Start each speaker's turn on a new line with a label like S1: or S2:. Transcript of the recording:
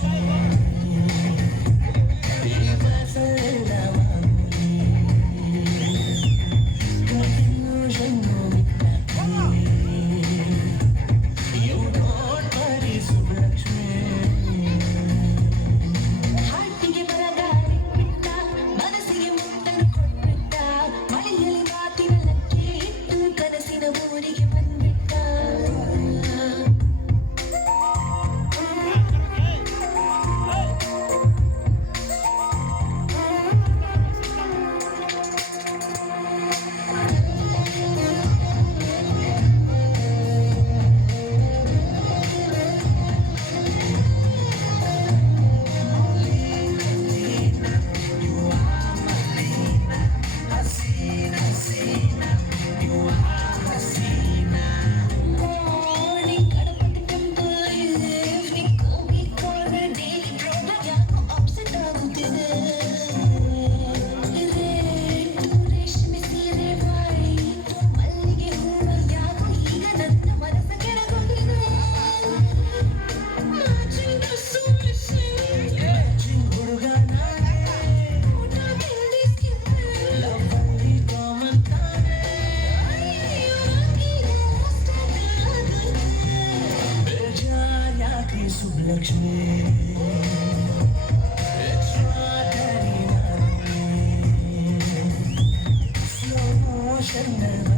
S1: 去爱你 Shouldn't have